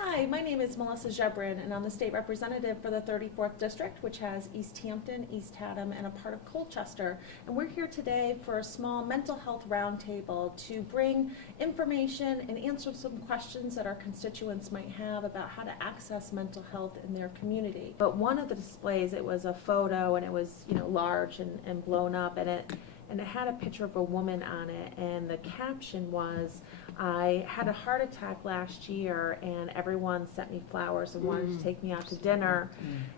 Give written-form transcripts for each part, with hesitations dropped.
Hi, my name is Melissa Ziobron, and I'm the state representative for the 34th District, which has East Hampton, East Haddam, and a part of Colchester. And we're here today for a small mental health roundtable to bring information and answer some questions that our constituents might have about how to access mental health in their community. But one of the displays, it was a photo, and it was, large and blown up, and it had a picture of a woman on it, and the caption was, "I had a heart attack last year and everyone sent me flowers and wanted to take me out to dinner,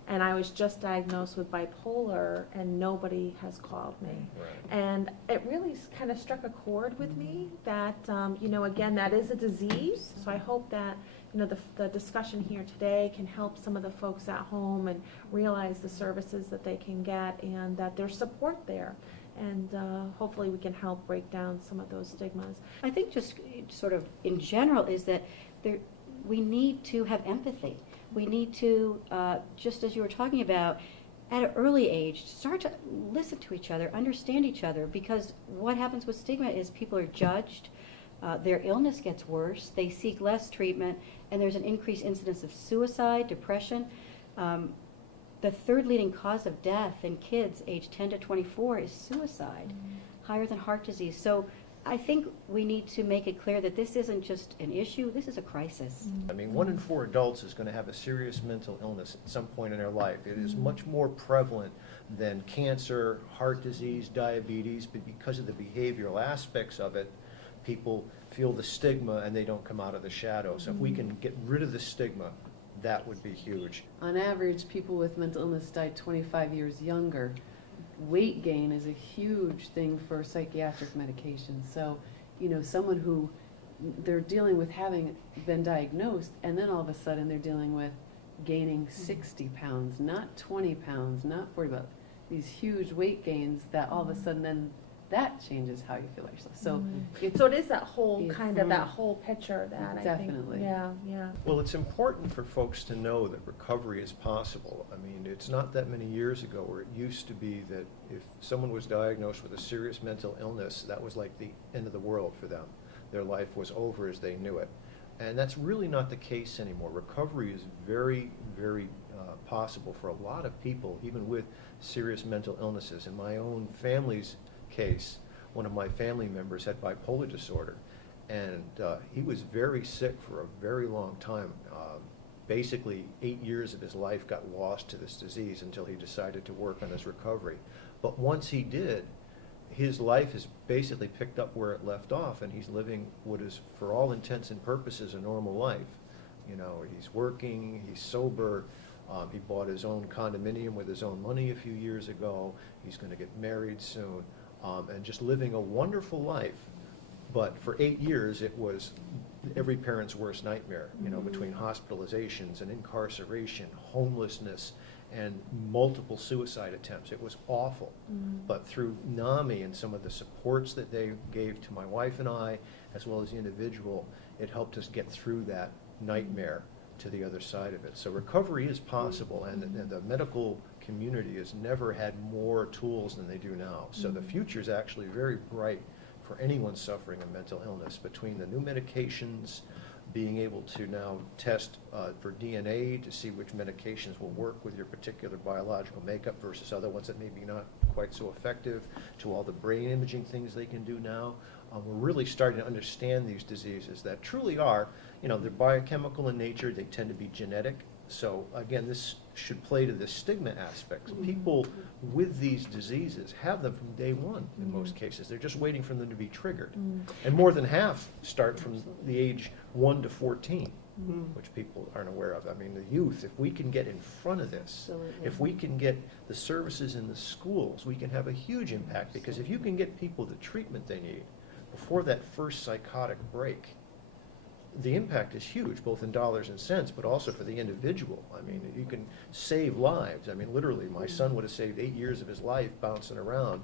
and I was just diagnosed with bipolar and nobody has called me." Right. And it really kind of struck a chord with me that, again, that is a disease. So I hope that, the discussion here today can help some of the folks at home and realize the services that they can get and that there's support there. And hopefully we can help break down some of those stigmas. I think just sort of in general is that we need to have empathy. We need to, just as you were talking about, at an early age, start to listen to each other, understand each other, because what happens with stigma is people are judged, their illness gets worse, they seek less treatment, and there's an increased incidence of suicide, depression. The third leading cause of death in kids aged 10 to 24 is suicide, higher than heart disease. So I think we need to make it clear that this isn't just an issue, this is a crisis. I mean, 1 in 4 adults is going to have a serious mental illness at some point in their life. It is much more prevalent than cancer, heart disease, diabetes, but because of the behavioral aspects of it, people feel the stigma and they don't come out of the shadow. So if we can get rid of the stigma, that would be huge. On average, people with mental illness die 25 years younger. Weight gain is a huge thing for psychiatric medication. So, someone who they're dealing with having been diagnosed, and then all of a sudden they're dealing with gaining 60 pounds, not 20 pounds, not 40, but these huge weight gains that all of a sudden then that changes how you feel about yourself. So, So it is that whole it's kind of that whole picture that I think. Definitely. Yeah. Well, it's important for folks to know that recovery is possible. I mean, it's not that many years ago where it used to be that if someone was diagnosed with a serious mental illness, that was like the end of the world for them. Their life was over as they knew it. And that's really not the case anymore. Recovery is very, very possible for a lot of people, even with serious mental illnesses. In my own family's case, one of my family members had bipolar disorder, and he was very sick for a very long time. Basically 8 years of his life got lost to this disease until he decided to work on his recovery. But once he did, his life has basically picked up where it left off, and he's living what is, for all intents and purposes, a normal life. He's working, he's sober. He bought his own condominium with his own money a few years ago. He's going to get married soon. And just living a wonderful life. But for 8 years, it was every parent's worst nightmare, between hospitalizations and incarceration, homelessness, and multiple suicide attempts. It was awful. But through NAMI and some of the supports that they gave to my wife and I, as well as the individual, it helped us get through that nightmare to the other side of it. So recovery is possible, and the medical community has never had more tools than they do now. So the future is actually very bright for anyone suffering a mental illness, between the new medications, being able to now test for DNA to see which medications will work with your particular biological makeup versus other ones that may be not quite so effective, to all the brain imaging things they can do now. We're really starting to understand these diseases that truly are, they're biochemical in nature, they tend to be genetic. So again, this should play to the stigma aspects. People with these diseases have them from day one in most cases. They're just waiting for them to be triggered. And more than half start from the age 1 to 14, which people aren't aware of. I mean, the youth, if we can get in front of this, Absolutely. if we can get the services in the schools, we can have a huge impact, because if you can get people the treatment they need before that first psychotic break, the impact is huge, both in dollars and cents, but also for the individual. I mean, you can save lives. I mean, literally, my son would have saved 8 years of his life bouncing around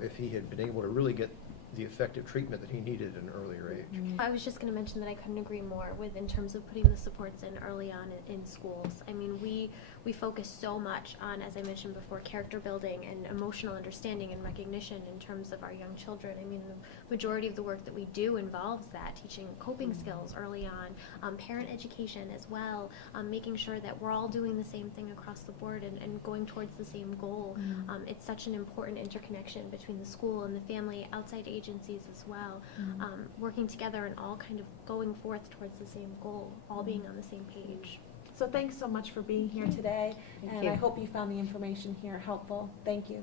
if he had been able to really get the effective treatment that he needed at an earlier age. I was just going to mention that I couldn't agree more with in terms of putting the supports in early on in schools. I mean, we focus so much on, as I mentioned before, character building and emotional understanding and recognition in terms of our young children. I mean, the majority of the work that we do involves that, teaching coping skills early on, parent education as well, making sure that we're all doing the same thing across the board and going towards the same goal. It's such an important interconnection between the school and the family, outside agencies as well, working together and all kind of going forth towards the same goal, all being on the same page. So thanks so much for being here today, Thank and you. I hope you found the information here helpful. Thank you.